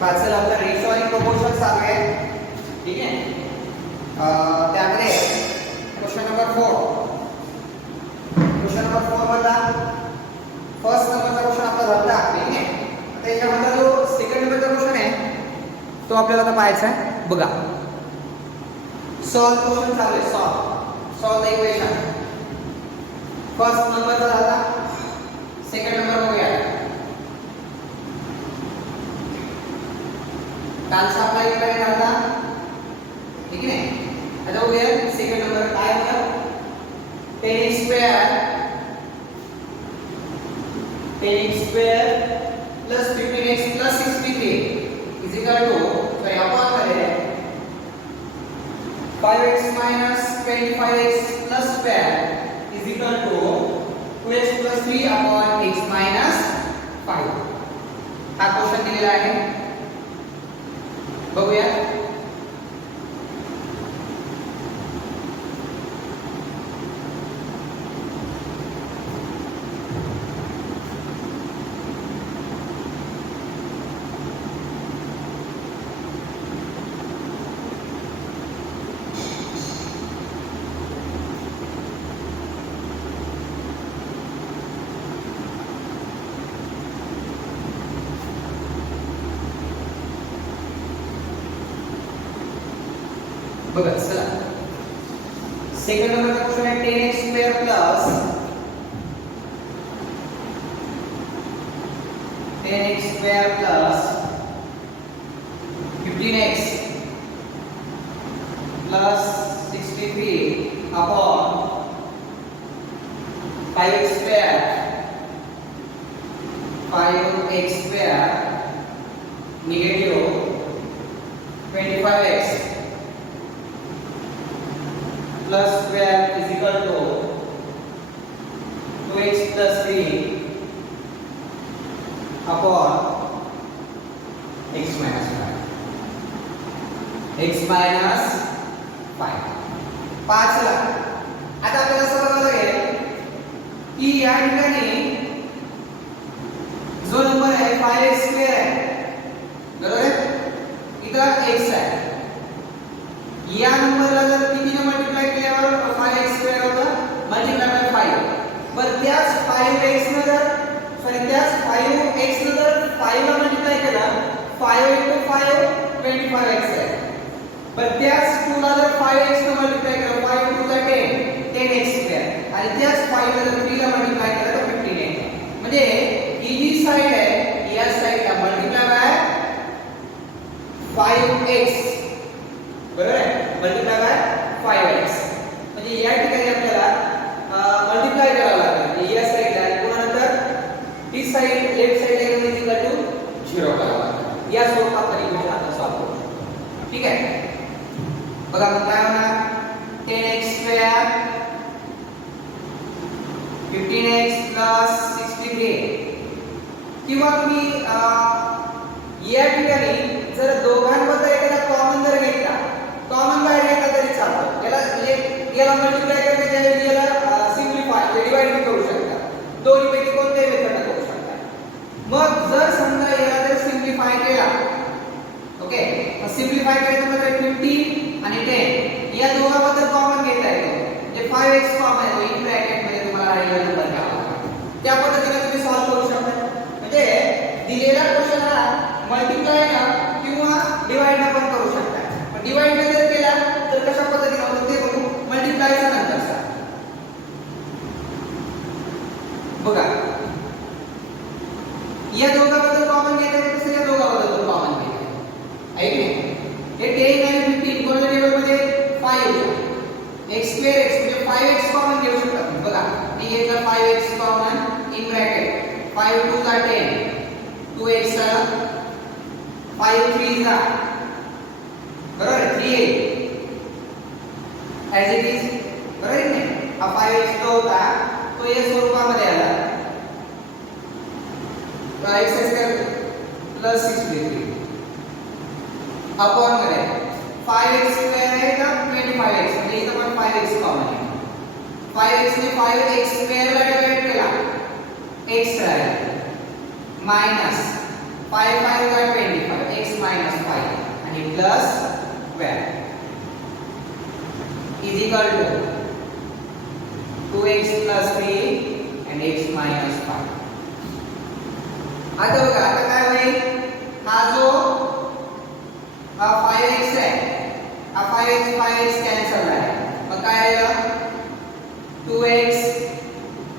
पाचला आपला रेशो आणि प्रोपोर्शन चालू आहे. ठीक आहे. त्यामध्ये क्वेश्चन नंबर 4. क्वेश्चन नंबर 4 मधला फर्स्ट नंबरचा क्वेश्चन आपला झाला. ठीक आहे. त्याच्यामध्ये जो सेकंड नंबरचा क्वेश्चन आहे तो आपल्याला आता पाहायचा आहे. बघा, सॉल्व क्वेश्चन चालू आहे. Solve the equation. फर्स्ट नंबरचा झाला. सेकंड नंबर बघूया. कालचा आपला इक्वेशन झाला. ठीक आहे. आता बघूया सेकंड नंबर काय होणार. 10x square 10x square plus 15x plus 63 is equal to sorry upon करेंगे 5x minus 25x plus square is equal to 2x plus 3 upon x minus 5. हा क्वेश्चन दिलेला आहे. बघूया. बघा चला. सेकंड नंबरचा क्वेश्चन आहे 10x square plus 10x square plus 15x plus 63 upon 5x square 5x square negative 25x plus square is equal to 2x plus 3 upon x minus 5. x minus 5. 5 ला आता आपल्याला समजावं लागेल की या ठिकाणी जो नंबर आहे 5x स्क्वेअर आहे, बरोबर आहे. इथं x आहे. या नंबरला जर कितीने मल्टिप्लाय केल्यावर 5x स्क्वेअर होतं मल्टिप्लाय बाय 5. बरं त्याच 5x ने जर त्याच 5x ने जर 5 ला मल्टिप्लाय केलं 5 into 5 25x आहे. बरं त्याच 2 ला जर 5x ने मल्टिप्लाय केलं 5 into 10 10x स्क्वेअर आणि त्याच 5 ला जर 3 ला मल्टिप्लाय केलं तर 15 आहे. म्हणजे ही जी साइड आहे या साइडला मल्टिप्लाय बाय 5x बरोबर आहे. मल्टिप्लाय बाय 5x म्हणजे या ठिकाणी आपल्याला मल्टिप्लाय करावं लागेल. या साइडला पुन्हा नंतर ही साइड लेफ्ट साइडला घेऊन इक्वल टू 0 करावं लागेल. या स्वरूपात आपण इक्वेशन आता सॉल्व करू. ठीक आहे. बघा मग काय होणार. 10x स्क्वेअर 15x प्लस 63 किंवा तुम्ही या ठिकाणी जर दोघांमध्ये एखादा कॉमन जर घेतला कॉमन बाहेर घेतला तरी चालतो. याला मल्टिप्लाय करण्याच्या ऐवजी याला सिम्प्लिफाय डिवाइड करू शकता. दोन्ही पैकी कोणत्याही मेथडने करू शकता. मग जर समजा याला जर सिम्प्लिफाय केला, ओके, मग सिम्प्लिफाय करायचं म्हणजे 15 आणि 10 या दोघांबद्दल कॉमन घेता येतो. म्हणजे 5x कॉमन आहे इन ब्रॅकेट मध्ये तुम्हाला राहिलेला नंबर घ्यावा लागेल. त्या पद्धतीने तुम्ही सॉल्व करू शकता. म्हणजे दिलेला क्वेश्चन हा मल्टिप्लाय किंवा डिवाइड पण करू शकता. पण डिवाइड जर केला तर कशा पद्धतीने होतं ते बघू. मल्टिप्लायचा नंतरचा बघा. या दोघांबद्दल कॉमन घेता येते तसं या दोघांबद्दल कॉमन घेता आहे की नाही. हे 10 आणि 15 कोणत्या टेबल मध्ये 5 x स्क्वेअर x म्हणजे 5x कॉमन घेऊ शकता. बघा मी घेतला 5x कॉमन इन ब्रॅकेट 5 2 चा 10 2x चा 5 3 चा बरोबर 3 ॲज इट इज बरोबर आहे नाही. हा 5x जो होता तो या स्वरूपामध्ये आला. x स्क्वेअर प्लस 63 अपॉन मध्ये 5x स्क्वेअर आहे का 25x म्हणजे इथं पण 5x कॉमन आहे. 5x ने 5x स्क्वेअर ला डिवाइड केला x राहिला मायनस 5 5 का 25 x minus 5 आणि plus 12 is equal to 2x plus 3 and x minus 5. आता बघा आता काय होईल हा जो हा 5x आहे हा 5x कॅन्सल आहे मग काय आलं 2x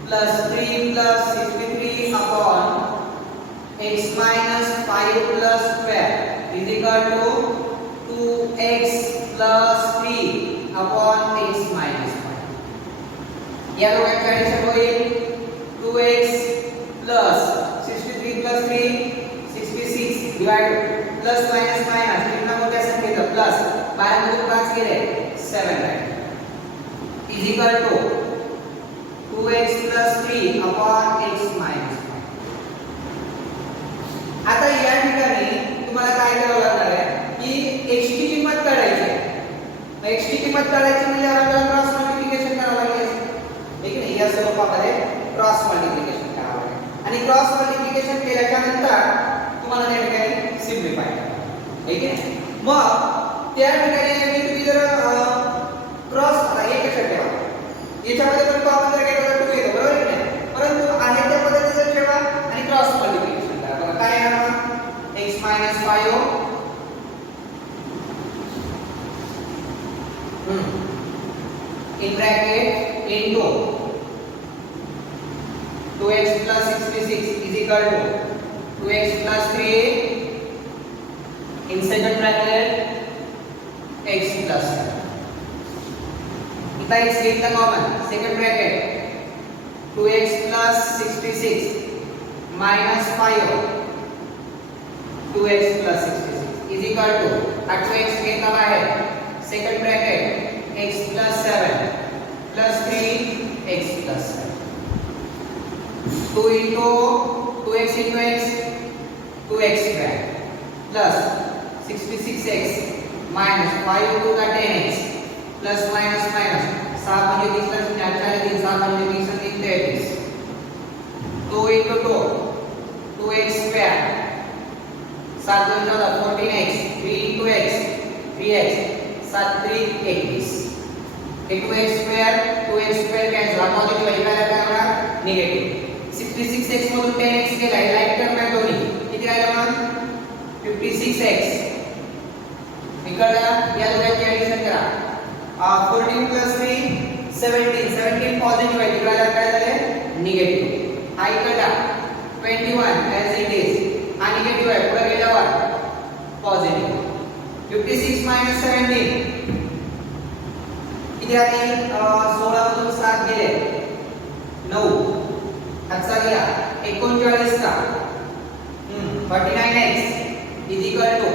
plus 3 plus 63 upon x minus 5 plus 12 is equal to 2x plus 3 upon x minus 5. या दोघांचा ऍडिशन होईल 2x plus 63 plus 3 66 divide plus minus minus कितना मोठ्या संख्येचा प्लस बाहेर मधून 5 गेले 7 right is equal to 2x plus 3 upon x minus 5. आता या ठिकाणी तुम्हाला काय करावं लागणार आहे की x ची किंमत काढायची आहे. x ची किंमत काढायची म्हणजे आपल्याला क्रॉस मल्टिप्लिकेशन करावं लागेल. ठीक आहे या स्वरूपामध्ये क्रॉस मल्टिप्लिकेशन करावं लागेल आणि क्रॉस मल्टिप्लिकेशन केल्याच्या नंतर तुम्हाला त्या ठिकाणी सिम्प्लिफाय करावं. ठीक आहे मग त्या ठिकाणी तुम्ही जर क्रॉस एक लक्षात ठेवा याच्यामध्ये पण कॉमन जर घेतला तर 2 येतो बरोबर आहे परंतु आहे त्या पद्धतीने ठेवा आणि क्रॉस मल्टिप्लिकेशन करा. बघा काय येणार x 5 in bracket into 2x plus 66 is equal to 2x plus 3 in second bracket x plus 7. इतना x घेतला common second bracket 2x plus 66 minus 5 2x plus 66 is equal to 2x घेतला बाहेर second bracket x plus 7 plus 3 x plus 7 2 into 2x into x 2x square plus 66x minus 5 into the 10x plus minus minus 7 म्हणजे 30 plus 4 3 7 म्हणजे 30 आणि 33 2 into 2 2x square 7 2 14 14x 3 into x 3x 7 3 21 2x square 2x square cancel हा positive आहे काय राहणार negative 66x मधून 10x गेला like term आहे दोन्ही किती राहिला मग 56x इकडला या दोघांची ऍडिशन करा 14 plus 3 17 17 पॉझिटिव्ह आहे इकडला काय झाले निगेटिव्ह हा इकडला 21 as it is हा निगेटिव्ह आहे पुढे गेल्यावर पॉझिटिव्ह 56 minus 17 किती राहील 16 मधून 7 गेले 9 हातचा गेला 39 चा 49x is equal to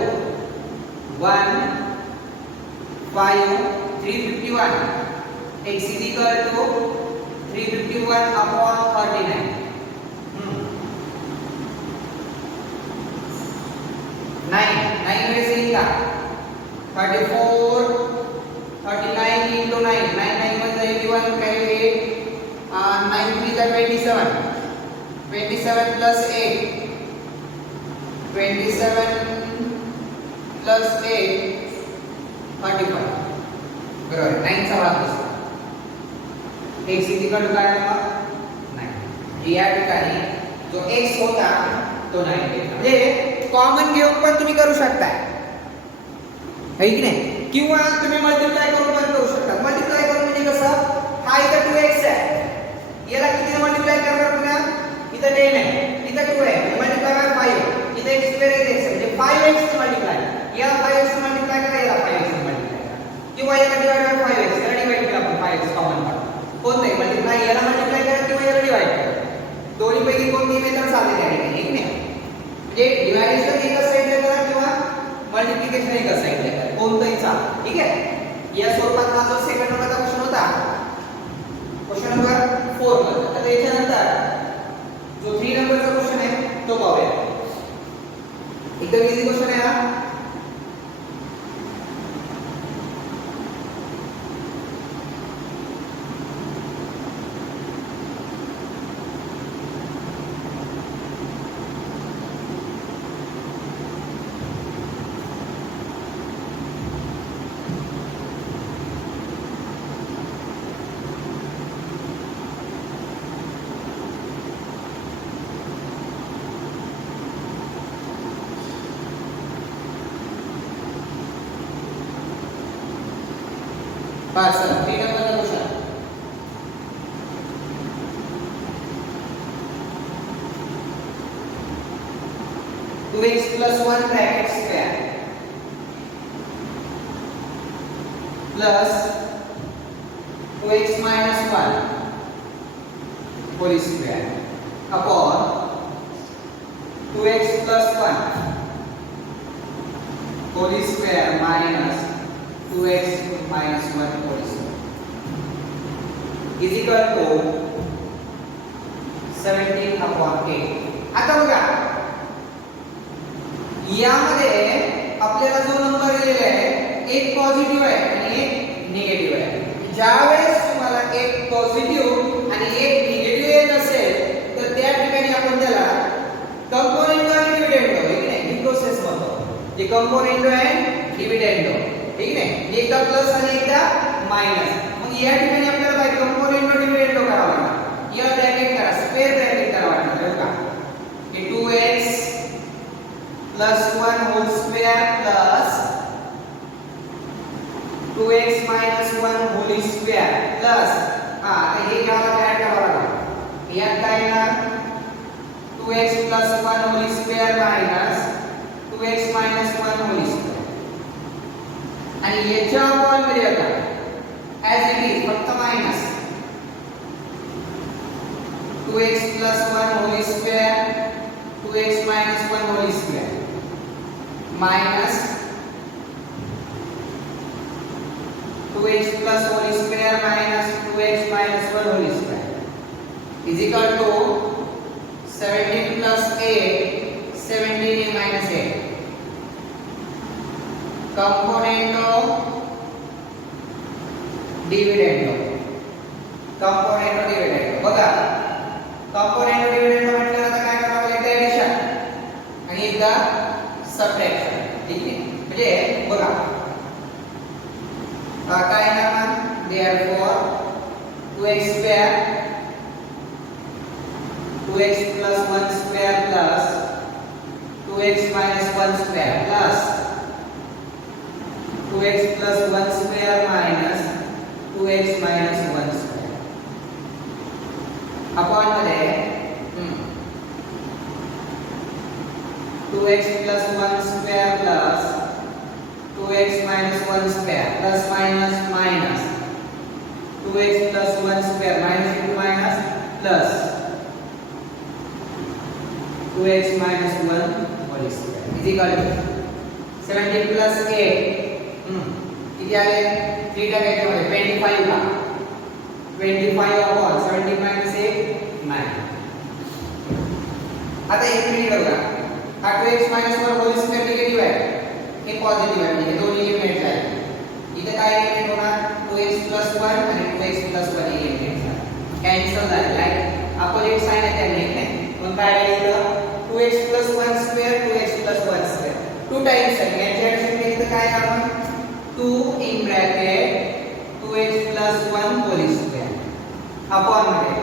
1 5 351 x is equal to 351 upon 39 9 वेळेस येईल का 34 39 into 9 9 9 मध्ये 81 carry 8 9 3 is 27 27 plus 8 27 plus 8 45 बरोबर 9 चा भाग असतो x is equal to काय आला 9 या ठिकाणी जो x होता तो 9 घेतला म्हणजे कॉमन घेऊन पण तुम्ही करू शकता है की नाही किंवा तुम्ही मल्टिप्लाय करून पण करू शकता. मल्टिप्लाय करून म्हणजे कसं हा इथं 2x आहे याला कितीने मल्टिप्लाय करणार पुन्हा इथं 10 आहे इथं 2 आहे मल्टिप्लाय बाय 5 इथं x स्क्वेअर आहे म्हणजे 5x मल्टिप्लाय याला 5x मल्टिप्लाय करा याला 5x मल्टिप्लाय करा किंवा याला डिवाइड बाय 5x याला डिवाइड करा आपण 5x कॉमन काढू कोणताही मल्टिप्लाय याला मल्टिप्लाय करा किंवा याला डिवाइड करा दोन्ही पैकी कोणतीही मेथड चालते त्या ठिकाणी ठीक नाही म्हणजे डिव्हायडेशन एका साइडला करा किंवा मल्टिप्लिकेशन एका साइडला करा कोणताही चालेल ठीक आहे या स्वरूपात हा जो सेकंड नंबरचा क्वेश्चन होता क्वेश्चन नंबर 4 मध्ये आता याच्यानंतर जो 3 नंबरचा क्वेश्चन आहे तो पाहूया एकदम इझी क्वेश्चन आहे हा पार्सल 3 नंबरचा question 2x plus 1 bracket square plus 2x minus 1 whole square upon 2x plus 1 whole square minus 2x minus 1 whole square is equal to 17 upon 8. आता बघा यामध्ये आपल्याला जो नंबर दिलेला आहे एक पॉझिटिव्ह आहे आणि एक निगेटिव्ह आहे. ज्यावेळेस तुम्हाला एक पॉझिटिव्ह आणि एक निगेटिव्ह येत असेल तर त्या ठिकाणी आपण त्याला कंपोनेंट आणि डिव्हिडंड ठीक आहे ही प्रोसेस म्हणतो. जे कंपोनेंट आहे डिव्हिडंड ठीक आहे एकदा प्लस आणि एकदा मायनस. मग या ठिकाणी आपल्याला काय कंपोनेंट आणि डिव्हिडंड करावा लागणार. या ब्रॅकेट करा स्क्वेअर ब्रॅकेट करावा लागणार बघा हे 2x plus 1 whole square plus 2x minus 1 whole square plus आता हे गावाला काय करावं लागेल यात काय ना 2x plus 1 whole square minus 2x minus 1 whole square आणि याच्या अपॉन मध्ये आता as it is फक्त minus 2x plus 1 whole square 2x minus 1 whole square minus 2x plus whole square minus 2x minus 1 whole square is equal to 17 plus 8 17 minus 8 component of dividend बघा component of dividend म्हटलं आता काय करावं लागतं addition आणि एकदा subtraction ठीक आहे म्हणजे बघा काय ना therefore 2x square 2x plus 1 square plus 2x minus 1 square plus 2x plus 1 square minus 2x minus 1 square upon मध्ये 2x plus 1 square plus 2x minus 1 square plus minus minus 2x plus 1 square minus into minus plus 2x minus 1 whole square is equal to 17 plus 8 किती आले 3 टाकायचे मध्ये 25 का 25 upon 17 minus 8 9. आता एक minute बघा हा 2x minus 1 whole square negative आहे हे पॉझिटिव्ह आहे म्हणजे दोन्ही एलिमेंट्स आहेत. इथे काय एलिमेंट होणार 2x plus 1 आणि 2x plus 1 एलिमेंट्स आहेत कॅन्सल झाले राईट अपोजिट साइन आहे त्यांनी नाही मग काय लिहिलं 2x plus 1 square 2x plus 1 square 2 times आहे याची ऍडिशन केली तर काय आपण 2 in bracket 2x plus 1 whole square upon मध्ये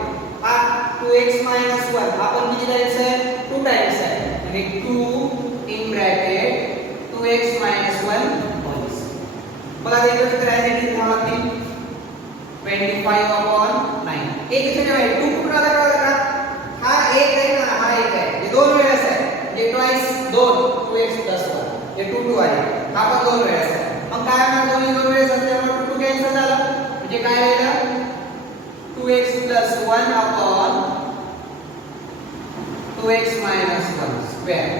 हा 2x minus 1 आपण किती टाइम्स आहे 2 टाइम्स आहे म्हणजे 2 in bracket 2x minus 1 whole square बघा इथे तर ऍज इट इज घ्यावा लागतील 25 upon 9 एक कशाने आहे 2 कुठून आला का हा एक आहे ना हा एक आहे हे दोन वेळेस आहे म्हणजे ट्वाइस 2 2x plus 1 हे 2 2 आहे हा पण दोन वेळेस आहे मग काय होणार दोन्ही दोन वेळेस असल्यामुळे 2 कॅन्सल झाला म्हणजे काय राहिलं 2x plus 1 upon 2x minus 1 square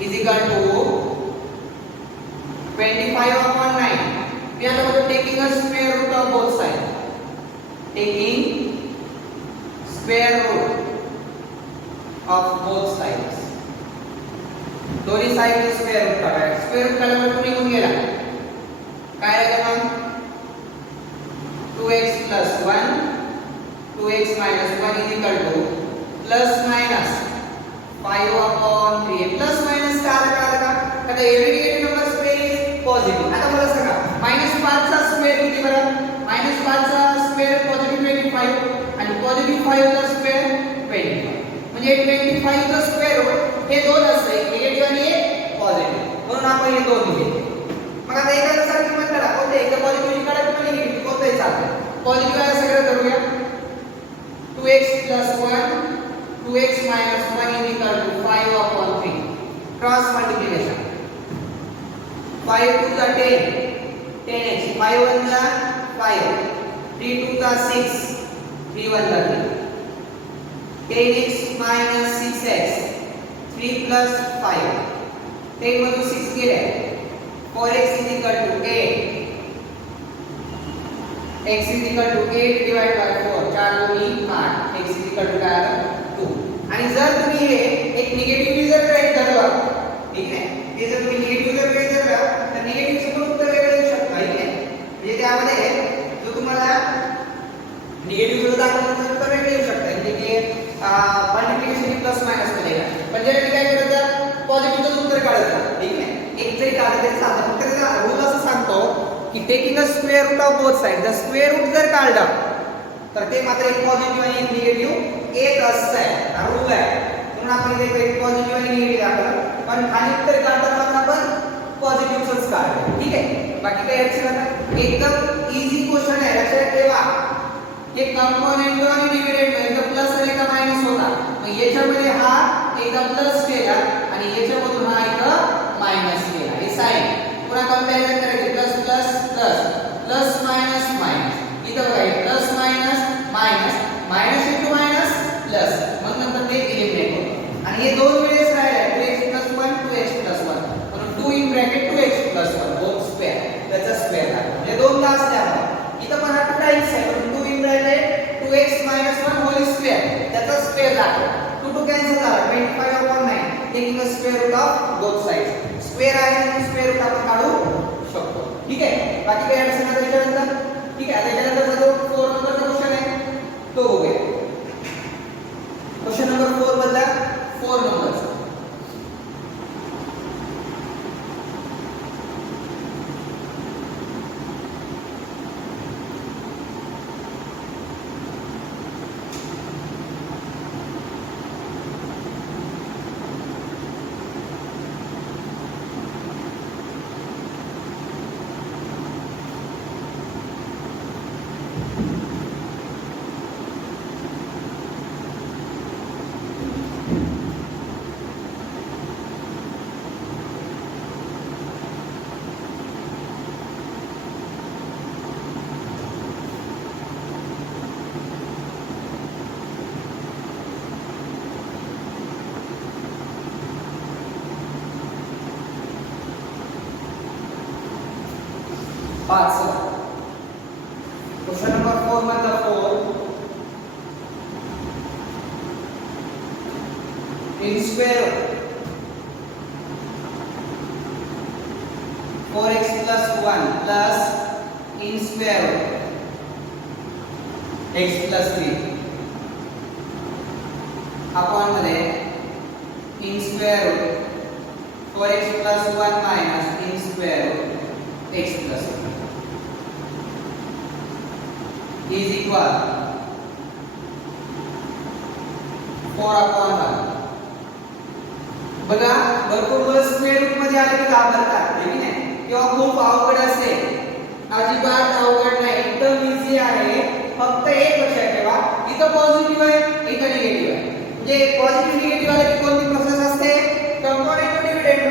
is equal to 25 upon 9. We are now taking a square root of both sides. Taking square root of both sides. दोन्ही साइड स्क्वेअर रूट काढायचा. स्क्वेअर रूट काढल्यावर कुठे निघून गेला? काय राहिलं मग? 2x plus 1 2x minus 1 is equal to plus minus 5 upon 3 plus minus का आला का आता every negative number square is positive. आता मला सांगा -5 चा स्क्वेअर किती बरं? -5 चा स्क्वेअर पॉझिटिव्ह 25 आणि पॉझिटिव्ह 5 चा स्क्वेअर 25 म्हणजे 25 चा स्क्वेअर रूट हे दोन असते निगेटिव्ह आणि एक पॉझिटिव्ह म्हणून आपण हे दोन घेतो. मग आता एकाचा सारखी म्हणतात कोणते एक पॉझिटिव्ह काढायचं आणि निगेटिव्ह कोणते पॉझिटिव्ह आहे सगळं करूया. 2x plus 1 2x minus 1 is equal to 5 upon 3. Cross multiplication. 5 to the 10 10x 5 1 the 5 3 to the 6 3 1 the 3 10x minus 6x 3 plus 5 10 मधून 6 गेले 4x is equal to 8 x is equal to 8 divided by 4 4 2 8 x is equal to काय आलं 2. आणि जर तुम्ही हे एक negative जर ग्रेड धरलं ठीक आहे ते जर तुम्ही निगेटिव्ह जर ग्रेड धरलं तर निगेटिव्ह सुद्धा उत्तर वेगळं येऊ शकतं ठीक आहे म्हणजे त्यामध्ये जो तुम्हाला निगेटिव्ह सुद्धा दाखवलं तर उत्तर वेगळं येऊ शकतं म्हणजे की मल्टिप्लिकेशन प्लस मायनस मध्ये पण जर काय करायचं पॉझिटिव्हचं उत्तर काढायचं ठीक आहे एक जरी काढलं तरी चालतं फक्त त्याचा रूल असं सांगतो की taking a square root of both side the square root जर काढलं तर ते मात्र एक पॉझिटिव्ह आणि एक निगेटिव्ह एक असतंय हा रूल आहे म्हणून आपण इथे एक पॉझिटिव्ह आणि निगेटिव्ह दाखवलं पण खाली उत्तर काढताना आपण पॉझिटिव्हच काढलं ठीक आहे बाकी काही अडचण नाही एकदम इझी क्वेश्चन आहे लक्षात ठेवा हे कंपोनेंट आणि डिव्हिडंड एकदा प्लस आणि एकदा मायनस होता मग याच्यामध्ये हा एकदा प्लस केला आणि याच्यामधून हा एकदा मायनस केला हे साइन पुन्हा कंपॅरिझन करायचे plus plus plus plus minus minus इथं बघा plus minus minus minus into minus plus मग नंतर ते इलिमिनेट होतं आणि हे दोन वेळेस राहिले 2x 1 2x 1 म्हणून 2 in bracket 2x 1 both square त्याचा स्क्वेअर आहे म्हणजे दोनदा असल्यामुळे इथं पण हा 2 टाइम्स आहे म्हणून 2 in bracket 2x 1 whole square त्याचा स्क्वेअर दाखव 2 2 कॅन्सल झाला 25/9 taking a square root of both sides square आहे म्हणून स्क्वेअर रूट आपण काढू शकतो ठीक आहे बाकी काही अडचण नाही त्याच्यानंतर ठीक आहे त्याच्यानंतर जो 4 नंबरचा क्वेश्चन आहे तो बघूया क्वेश्चन नंबर 4 बदला 4 नंबरचा क्वेश्चन नंबर 4 मतलब 4 in square 4x plus 1 plus in square x plus 3 upon मध्ये in square 4x plus 1 minus in square x plus 3 is equal 4 upon 1 बघा भरपूर मुलं स्क्वेअर रूट मध्ये आले की घाबरतात ठीक आहे किंवा खूप अवघड असते अजिबात अवघड नाही एकदम इझी आहे फक्त एक लक्षात ठेवा इथं पॉझिटिव्ह आहे इथं निगेटिव्ह आहे म्हणजे पॉझिटिव्ह निगेटिव्ह आले की कोणती प्रोसेस असते कंपोनेंट डिव्हिडंड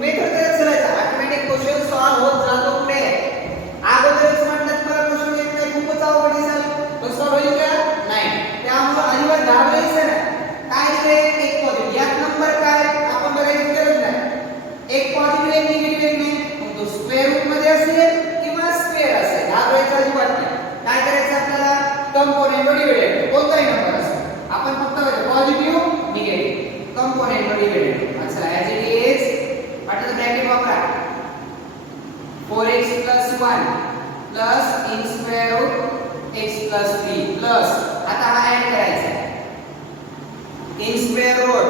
मेथड करत चालायचं ऑटोमॅटिक क्वेश्चन सॉल्व्ह होत जातो पुढे अगोदरच म्हटलं मला क्वेश्चन येत नाही खूपच अवघड दिसेल पण सॉल्व्ह होईल का नाही त्यामुळे अजिबात घाबरायचं नाही काय दिले एक पॉझिटिव्ह यात नंबर काय आपण बघायची गरज नाही एक पॉझिटिव्ह एक निगेटिव्ह एक नाही मग तो स्क्वेअर रूट मध्ये असेल किंवा स्क्वेअर असेल घाबरायचं अजिबात नाही काय करायचं आपल्याला कंपोनेंट डिव्हिडंड कोणताही नंबर असेल आपण फक्त पॉझिटिव्ह निगेटिव्ह कंपोनेंट डिव्हिडंड अच्छा ॲज इट इज वाटलं ब्रॅकेट वापरा 4x plus 1 plus in square root x plus 3 plus आता हा ऍड करायचा in square root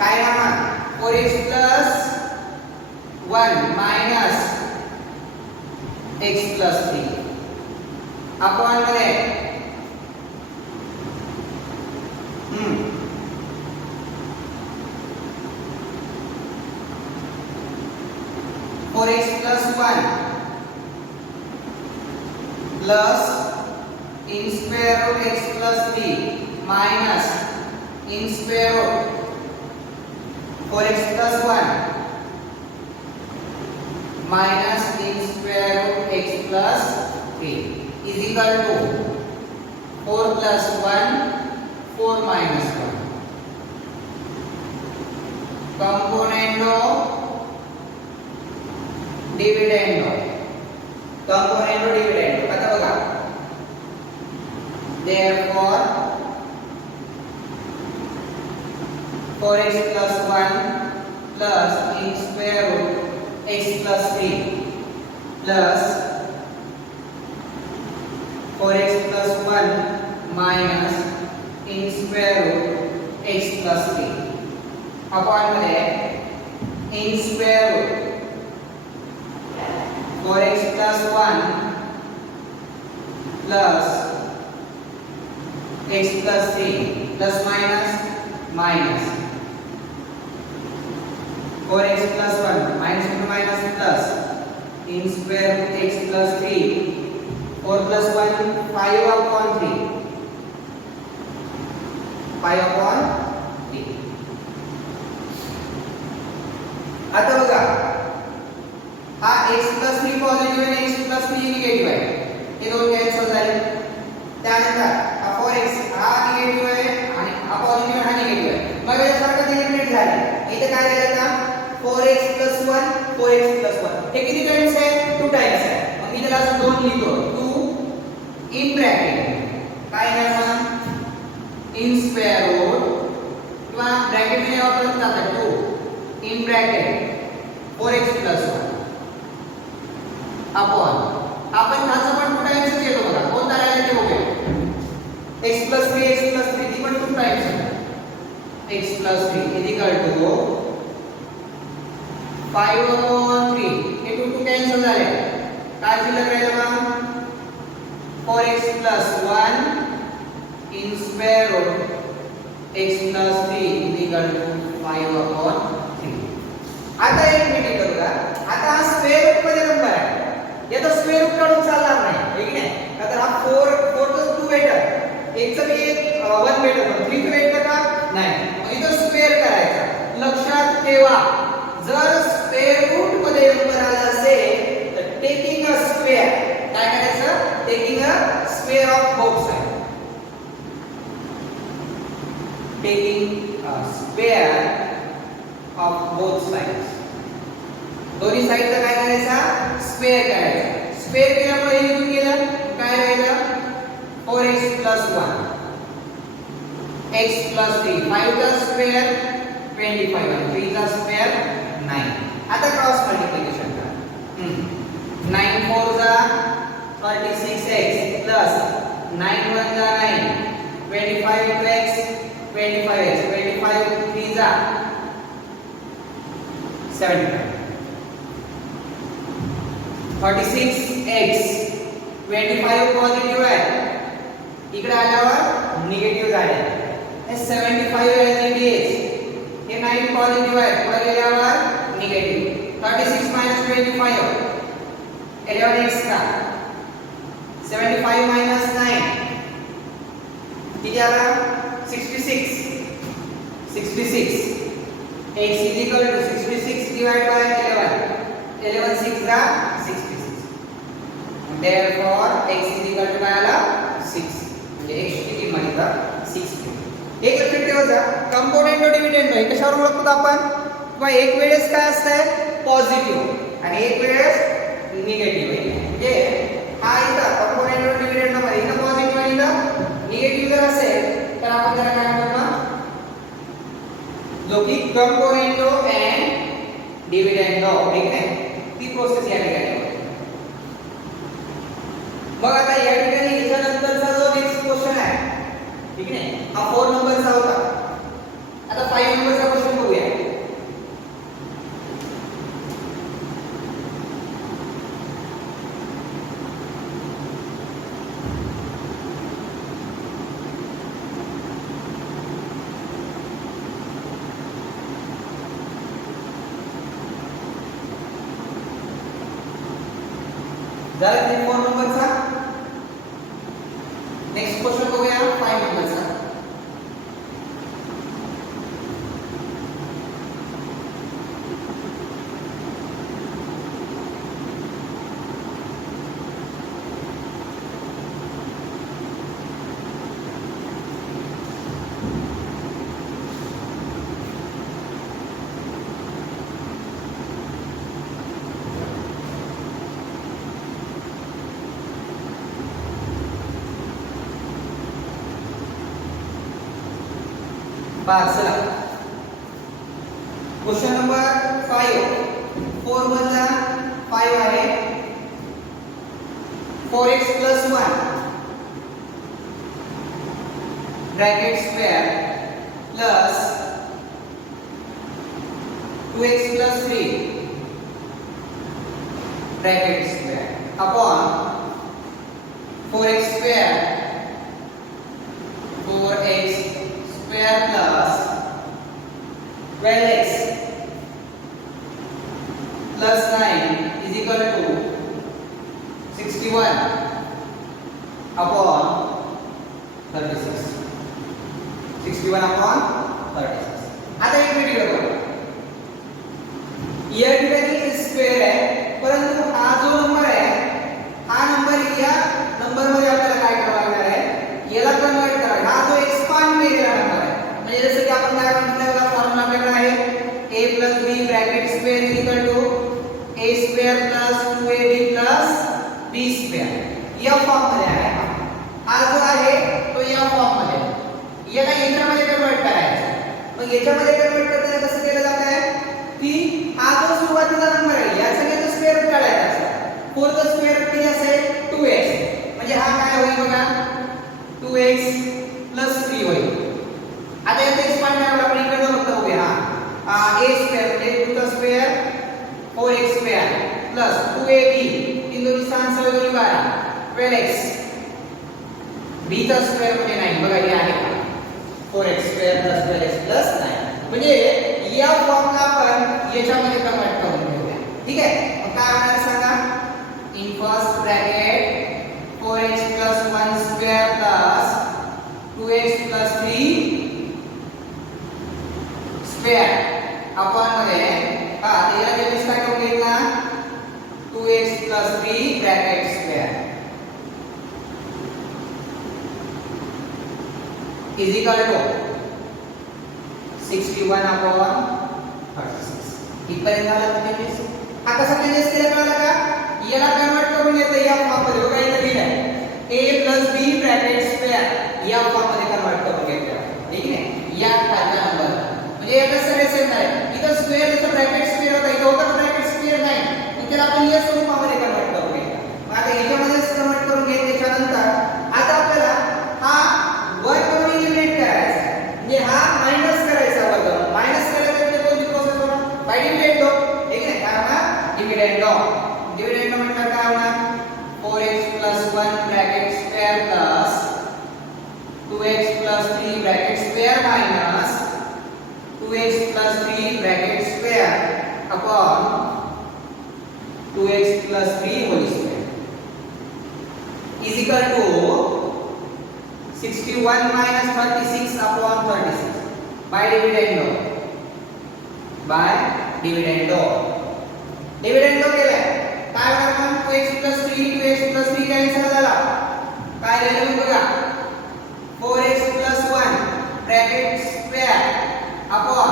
काय नामा 4x plus 1 minus x plus 3 upon मध्ये 4x plus 1 plus in square root x plus 3 minus in square root 4x plus 1 minus in square root x plus 3 is equal to 4 plus 1 4 minus 1 componendo dividendo आता बघा therefore 4x plus 1 plus in square root x plus 3 plus 4x plus 1 minus in square root x plus 3 upon मध्ये in square root 4x plus 1 plus x plus 3 plus minus 4x plus 1 minus into minus plus in square root x plus 3 4 plus 1 5 upon 3 5 upon 3 आता बघा हा x plus 3 positive आणि x plus 3 negative आहे हे दोन cancel झाले त्यानंतर हा 4x हा निगेटिव्ह आहे आणि हा पॉझिटिव्ह हा निगेटिव्ह आहे मग हे सारखं एलिमिनेट झाले इथे काय केलं आता 4x plus 1 4x plus 1 हे किती टाइम्स आहे 2 टाइम्स आहे मग मी त्याला असं 2 लिहितो 2 इन ब्रॅकेट काय आहे इन स्क्वेअर रूट किंवा ब्रॅकेट मध्ये वापरलं जातं 2 in bracket 4x plus 1 upon आपण ह्याचा पण 2 टाइम्स केलं बघा कोणता राहिला ते बघूया x plus 3 ती पण 2 टाइम्स आहे x plus 3 is equal to 5 upon 3 हे 2 कॅन्सल झाले काय शिल्लक राहिलं मग 4x plus 1 in square root x plus 3 is equal to 5 upon 3 आता एक मिनिट बघा आता हा स्क्वेअर रूट मध्ये नंबर आहे याचा स्क्वेअर रूट काढून चालणार नाही ठीक आहे तर हा 4 तर 2 बेटर एकचं मी 1 बेटर पण 3 बेटर का नाही मग इथं स्क्वेअर करायचा लक्षात ठेवा जर स्क्वेअर रूट मध्ये नंबर आला असेल तर टेकिंग अ स्क्वेअर काय करायचं taking a square of both side taking a square of both sides दोन्ही साइडचा काय करायचा स्क्वेअर करायचा स्क्वेअर केल्यामुळे हे निघून गेलं काय राहिलं 4x plus 1 x plus 3 5 चा स्क्वेअर 25 आणि 3 चा स्क्वेअर 9 आता क्रॉस मल्टिप्लिकेशन करा 9 4 जा 36x plus 9 1 जा 9 25x 25x 25 3 जा 75 36x 25 पॉझिटिव्ह आहे इकडे आल्यावर निगेटिव्ह झाले हे 75 एज इट इज हे 9 पॉझिटिव्ह आहे पुढे गेल्यावर निगेटिव्ह 36 minus 25 11x का 75 minus 9 किती आला 66 x is equal to 66 divided by 11 11 6 का 66 therefore x is equal to काय आला 6 म्हणजे x ची किंमत इथं 6 एक लक्षात ठेवायचा कंपोनेंट डिव्हिडंड आहे कशावर ओळखतो आपण किंवा एक वेळेस काय असतंय पॉझिटिव्ह आणि एक वेळेस निगेटिव्ह आहे म्हणजे हा इथं कंपोनेंट डिव्हिडंड मध्ये इथं पॉझिटिव्ह आणि इथं निगेटिव्ह जर असेल तर आपण त्याला काय म्हणतो जो की कंपोनेंटो एंड डिव्हिडंडो ठीक आहे ती प्रोसेस या ठिकाणी होते मग आता या ठिकाणी याच्यानंतरचा जो नेक्स्ट क्वेश्चन आहे ठीक आहे हा 4 नंबरचा होता आता 5 नंबरचा क्वेश्चन बघूया जरा 4 नंबरचा 5. चला क्वेश्चन नंबर 5. 4 वजा 5 आहे 4x plus 1 bracket square plus 2x plus 3 bracket square upon 4x square plus 12x plus 9 is equal to 61 upon 36. 61 upon 36. आता एक व्हिडिओ बघा. या ठिकाणी स्क्वेअर आहे, परंतु हा जो नंबर आहे हा नंबर या नंबर मध्ये आपल्याला काय करावं लागणार आहे, याला कन्वर्ट करायचं. हा जो एक्सपांड केलेला नंबर आहे, म्हणजे जसं की आपण काय म्हटलं बघा, फॉर्म्युला आपल्याकडे आहे a plus b bracket square is equal to a square plus 2ab plus b square. या फॉर्म मध्ये आहे. हा जो आहे तो या फॉर्म मध्ये आहे. याला याच्यामध्ये कन्वर्ट करायचं. मग याच्यामध्ये कन्वर्ट करताना कसं केलं जात आहे की हा जो सुरुवातीचा नंबर आहे याचा सगळ्याचा स्क्वेअर रूट काढायचा. 4 चा स्क्वेअर रूट किती असेल 2x. म्हणजे हा काय होईल बघा 2x 3 होईल. आता याचा एक्सपांड करायला आपण इकडे जाऊ फक्त बघूया. हा a स्क्वेअर म्हणजे 2 चा square 4x square plus 2ab 3 2 6 6 2 12 12x b चा स्क्वेअर म्हणजे 9. बघा हे आहे 4x square plus 12x plus 9. म्हणजे या फॉर्मला आपण याच्यामध्ये कन्वर्ट करून घेऊया. ठीक आहे. मग काय होणार सांगा. In first bracket 4x plus 1 square plus 2x plus 3 square upon मध्ये हा याला जे काय करून घेतला 2x plus 3 bracket square is equal to 61 upon 36. इथपर्यंत झालं चेंजेस. हा कसा चेंजेस केला कळलं का. याला कन्वर्ट करून येते या फॉर्म मध्ये. बघा इथे लिहिलं आहे a plus b bracket square या फॉर्म मध्ये कन्वर्ट करून घ्यायचं. ठीक आहे. या खालच्या नंबर म्हणजे याला सगळे सेम आहे. इथं स्क्वेअर इथं ब्रॅकेट स्क्वेअर होता, इथं होता ब्रॅकेट स्क्वेअर नाही. मग त्याला आपण या स्वरूपामध्ये कन्वर्ट करून घ्यायचं. मग आता याच्यामध्ये कन्वर्ट करून घ्यायच्या नंतर आता आपल्याला हा वर्ग करून इलिमिनेट करायचा. म्हणजे हा मायनस करायचा वर्ग. मायनस करायचा म्हणजे कोणती प्रोसेस होणार बाय डिव्हिडंड. ठीक आहे. काय होणार डिव्हिडंड. डिव्हिडंड म्हणजे काय होणार 4x plus 1 bracket square plus 2x plus 3 bracket square minus 2x plus 3 bracket square upon 2x plus 3 whole square is equal to 61 minus 36 upon 36 by dividend. By dividend. Dividend केलाय काय होणार मग 2x plus 3 cancel झाला. काय राहिलं बघा 4x plus 1 bracket square upon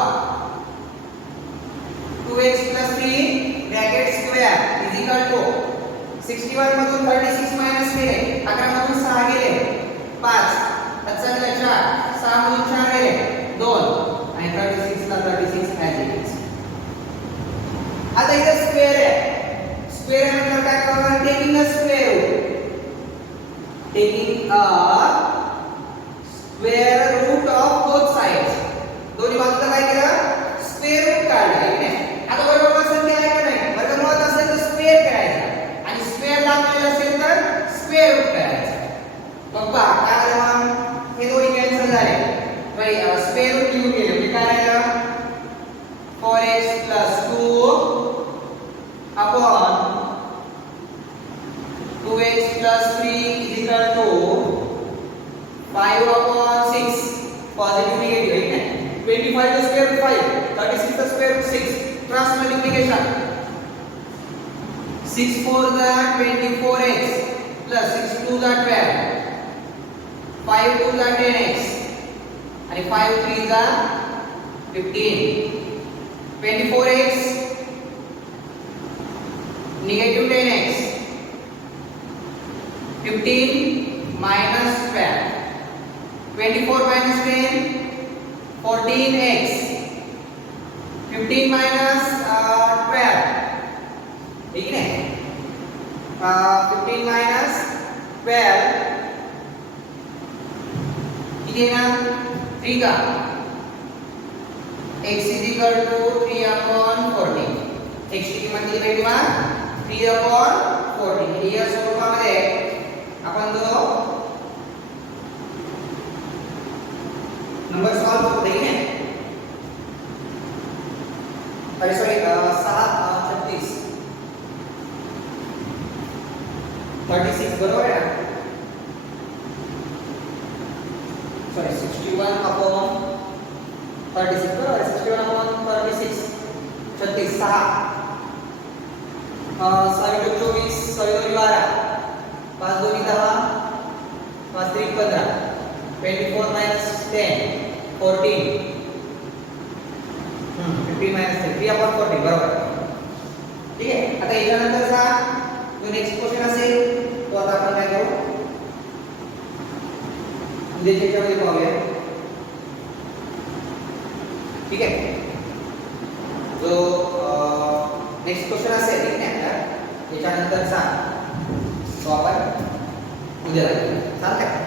2x plus 3 bracket square is equal to 61 मधून 36 minus केले, 11 मधून 6 गेले 5, 5 गेले 4, 6 मधून 4 गेले 2 आणि 36 ला 36 ऍज इट इज. आता इथे स्क्वेअर आहे. स्क्वेअर म्हणजे काय करणार taking a square root. Taking a square root of both sides. दोन्ही बाजूला काय केलं स्क्वेअर रूट काढलं. ठीक आहे. आता वर्गमूळ संख्या आहे का नाही वर्गमूळात असेल तर स्क्वेअर करायचा आणि स्क्वेअर लागलेला असेल तर स्क्वेअर रूट करायचा. मग पहा काय झालं मग हे दोन्ही कॅन्सल झाले. स्क्वेअर रूट लिहून गेले म्हणजे काय राहिलं 4x plus 2 upon 2x plus 3 is equal to 5 upon 6. Positive negative है 25 का square root 5, 36 का square root 6. Cross multiplication 6 4 the 24x plus 6 2 the 12, 5 2 the 10x and 5 3 the 15. 24x negative 10x 15 minus 12. 24 minus 10 14x 15 minus 12 ठीक है 15 minus 12 किती आहे ना 3 का x is equal to 3 upon 14 x ची किंमत किती भेटली मला 3 upon 14 या स्वरूपामध्ये आपण जो नंबर सॉल्व करतो ठीक है अरे सॉरी 36 बरोबर आहे ना सॉरी 61 upon 36 बरोबर आहे 61 upon 36 36 6 24 12 5 2 10 5 3 15 24 minus 10 14 15 minus 3 upon 14 बरोबर ठीक आहे आता याच्यानंतरचा जो नेक्स्ट क्वेश्चन असेल तो आता आपण काय करू म्हणजे त्याच्यामध्ये पाहूया ठीक आहे जो नेक्स्ट क्वेश्चन असेल ठीक आहे आता त्याच्यानंतरचा तो आपण उद्या चालतंय